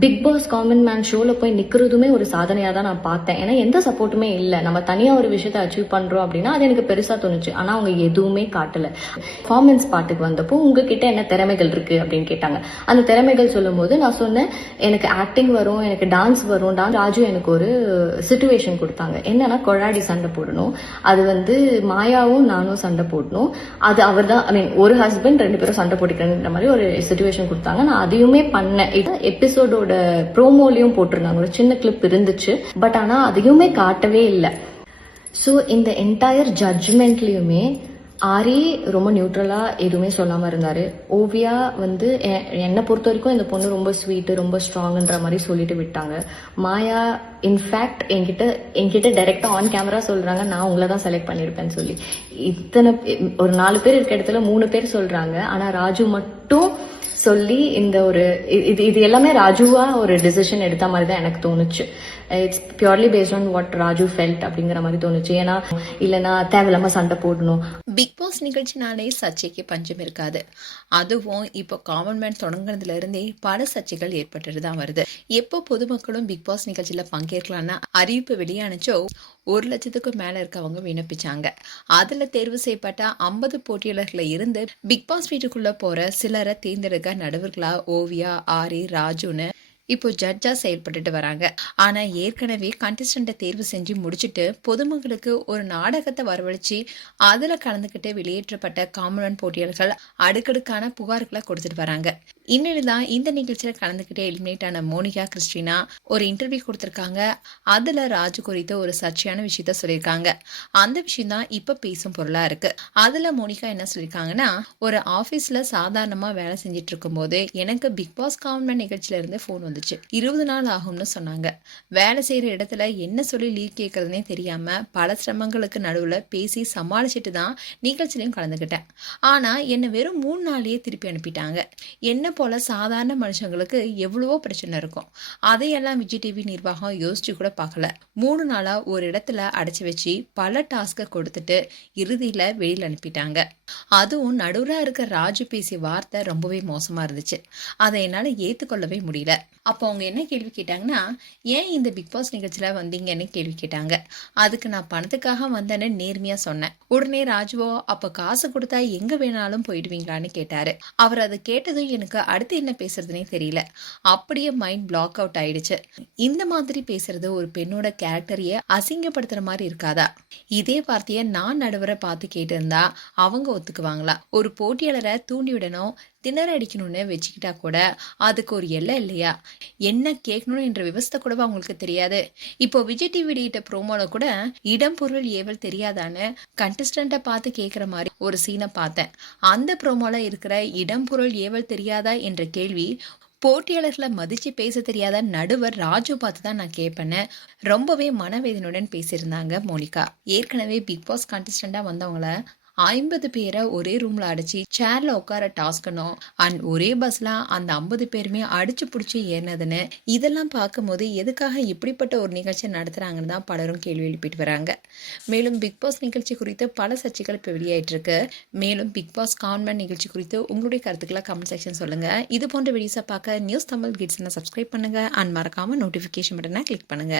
Big pass common man ஷோவில் போய் நிற்கிறதுமே ஒரு சாதனையாக தான் நான் பார்த்தேன். ஏன்னா எந்த சப்போர்ட்டுமே இல்லை. நம்ம தனியாக ஒரு விஷயத்தை அச்சீவ் பண்ணுறோம் அப்படின்னா அது எனக்கு பெருசாக தோணுச்சு. ஆனால் அவங்க எதுவுமே காட்டலை. பர்ஃபார்மன்ஸ் பாட்டுக்கு வந்தப்போ உங்ககிட்ட என்ன திறமைகள் இருக்குது அப்படின்னு கேட்டாங்க. அந்த திறமைகள் சொல்லும் போது நான் சொன்னேன், எனக்கு ஆக்டிங் வரும், எனக்கு டான்ஸ் வரும். ராஜு எனக்கு ஒரு சிச்சுவேஷன் கொடுத்தாங்க. என்னன்னா கொழாடி சண்டை போடணும். அது மாயாவும் நானும் சண்டை போடணும். அது அவர் தான் ஒரு ஹஸ்பண்ட் 2 பேரும் சண்டை போட்டுக்கிறன்ற மாதிரி ஒரு சிச்சுவேஷன் கொடுத்தாங்க. நான் அதையுமே பண்ணேன். இது எபிசோடோட ப்ரோமோலையும் போட்டிருந்தாங்க. ஒரு சின்ன கிளிப் இருந்துச்சு. பட் ஆனால் அதையுமே காட்டவே இல்லை. ஸோ இந்த என்டையர் ஜட்ஜ்மெண்ட்லேயுமே ஆரி ரொம்ப நியூட்ரலாக எதுவுமே சொல்லாமல் இருந்தார். ஓவியா என்னை பொறுத்த வரைக்கும் இந்த பொண்ணு ரொம்ப ஸ்வீட்டு, ரொம்ப ஸ்ட்ராங்குன்ற மாதிரி சொல்லிட்டு விட்டாங்க. மாயா இன்ஃபேக்ட் என்கிட்ட டைரெக்டாக ஆன் கேமரா சொல்கிறாங்க, நான் உங்களை தான் செலக்ட் பண்ணியிருப்பேன்னு சொல்லி. ஒரு 4 பேர் இருக்க இடத்துல 3 பேர் சொல்கிறாங்க. ஆனால் ராஜு மட்டும் சொல்லி இது எல்லாமே ராஜுவா ஒரு டிசிஷன் எடுத்த மாதிரி தான் எனக்கு தோணுச்சு. It's purely based on what Raju felt அப்படிங்கிற மாதிரி தோணுச்சு. ஏன்னா இல்லைன்னா தேவையில்லாம சண்டை போடணும். பிக் பாஸ் நிகழ்ச்சினாலே சர்ச்சைக்கு பஞ்சம் இருக்காது. அதுவும் இப்போ காமன் மேன் தொடங்குறதுல இருந்தே பல சர்ச்சைகள் ஏற்பட்டு தான் வருது. எப்போ பொதுமக்களும் பிக் பாஸ் நிகழ்ச்சியில பங்கேற்கலாம்னு அறிவிப்பு வெளியானுச்சோ 1 லட்சத்துக்கும் மேல இருக்கவங்க விண்ணப்பிச்சாங்க. அதுல தேர்வு செய்யப்பட்ட 50 போட்டியாளர்களை இருந்து பிக் பாஸ் வீட்டுக்குள்ள போற சிலரை தேர்ந்தெடுக்க நடுவர்களா ஓவியா, ஆரி, ராஜுன்னு இப்போ ஜட்ஜா செயல்பட்டுட்டு வராங்க. ஆனா ஏற்கனவே கண்டஸ்டன்ட்டை தேர்வு செஞ்சு முடிச்சுட்டு பொதுமக்களுக்கு ஒரு நாடகத்தை வரவழைச்சு அதுல கலந்துகிட்டு வெளியேற்றப்பட்ட காமன் போட்டியாளர்கள் அடுக்கடுக்கான புகார்களை கொடுத்துட்டு வராங்க. இந்நிலைதான் இந்த நிகழ்ச்சியில கலந்துகிட்டே எலிமினேட் ஆன மோனிகா கிறிஸ்டினா ஒரு இன்டர்வியூ கொடுத்திருக்காங்க. அதுல ராஜு குறித்த ஒரு சர்ச்சையான விஷயத்த சொல்லியிருக்காங்க. அந்த விஷயம் தான் இப்ப பேசும் பொருளா இருக்கு. அதுல மோனிகா என்ன சொல்லியிருக்காங்கன்னா, ஒரு ஆபீஸ்ல சாதாரணமா வேலை செஞ்சிட்டு இருக்கும் போது எனக்கு பிக் பாஸ் காமன் நிகழ்ச்சியில இருந்து போன் வந்துச்சு. 20 நாள் ஆகும்னு சொன்னாங்க. வேலை செய்யற இடத்துல என்ன சொல்லி லீவ் கேட்கறதுனே தெரியாம பல சிரமங்களுக்கு நடுவுல பேசி சமாளிச்சுட்டு தான் நிகழ்ச்சியிலையும் கலந்துக்கிட்டேன். ஆனா என்ன வெறும் 3 நாளையே திருப்பி அனுப்பிட்டாங்க. என்ன போல சாதாரண மனுஷங்களுக்கு எவ்வளவோ பிரச்சனை இருக்கும். அதையெல்லாம் விஜய் டிவி நிர்வாகம் யோசிச்சு கூட பார்க்கல. 3 நாளா ஒரு இடத்துல அடைச்சு வச்சு பல டாஸ்க கொடுத்துட்டு இறுதியில வெளியில அனுப்பிட்டாங்க. அதுவும் நடுவுல இருக்க ராஜு பேசிய வார்த்தை ரொம்பவே மோசமா இருந்துச்சு. அதை என்னால ஏத்துக்கொள்ளவே முடியல. அப்போ அவங்க என்ன கேள்வி கேட்டாங்கன்னா, ஏன் இந்த பிக் பாஸ் நிகழ்ச்சியில வந்தீங்கன்னு கேள்வி கேட்டாங்க. அதுக்கு நான் பணத்துக்காக வந்தேன்னு நேர்மையா சொன்னேன். உடனே ராஜுவோ, அப்ப காசு கொடுத்தா எங்க வேணாலும் போயிடுவீங்களான்னு கேட்டாரு. அவர் அதை கேட்டதும் எனக்கு அடுத்து என்ன பேசுறதுனே தெரியல. அப்படியே மைண்ட் பிளாக் அவுட் ஆயிடுச்சு. இந்த மாதிரி பேசுறது ஒரு பெண்ணோட கேரக்டரையே அசிங்கப்படுத்துற மாதிரி இருக்காதா? இதே வார்த்தைய நான் நடுவரை பார்த்து கேட்டு இருந்தா அவங்க ஒத்துக்குவாங்களா? ஒரு போட்டியாளரை தூண்டி விடணும், திணற அடிக்கணும்னு வச்சுக்கிட்டா கூட அதுக்கு ஒரு எல்லை இல்லையா? என்ன கேட்கணும் என்ற விவசாய கூட அவங்களுக்கு தெரியாது. இப்போ விஜய் டிவி வெளியிட்ட ப்ரோமோல கூட இடம் பொருள் ஏவல் தெரியாதான்னு கண்டஸ்டன்ட்டை பார்த்து கேட்குற மாதிரி ஒரு சீனை பார்த்தேன். அந்த ப்ரோமோல இருக்கிற இடம் பொருள் ஏவல் தெரியாதா என்ற கேள்வி போட்டியாளர்களை மதிச்சு பேச தெரியாத நடுவர் ராஜு பார்த்து தான் நான் கேட்பேன்னு ரொம்பவே மனவேதனுடன் பேசியிருந்தாங்க மோனிகா. ஏற்கனவே பிக் பாஸ் கண்டஸ்டண்டா வந்தவங்கள 50 பேரை ஒரே ரூம்ல அடிச்சு சேர்ல உட்கார டாஸ்கணும் அண்ட் ஒரே பஸ்ல அந்த 50 பேருமே அடிச்சு பிடிச்சி ஏறினதுன்னு இதெல்லாம் பார்க்கும்போது எதுக்காக இப்படிப்பட்ட ஒரு நிகழ்ச்சி நடத்துறாங்கன்னு தான் பலரும் கேள்வி எழுப்பிட்டு வராங்க. மேலும் பிக் பாஸ் நிகழ்ச்சி குறித்து பல சர்ச்சைகள் இப்போ வெளியாயிட்டு இருக்கு. மேலும் பிக் பாஸ் காமன் நிகழ்ச்சி குறித்து உங்களுடைய கருத்துக்களை கமெண்ட் செக்ஷன் சொல்லுங்க. இது போன்ற வீடியோஸை பார்க்க நியூஸ் தமிழ் கிட்ஸ் சப்ஸ்கிரைப் பண்ணுங்க அண்ட் மறக்காம நோட்டிபிகேஷன் பட்டனை கிளிக் பண்ணுங்க.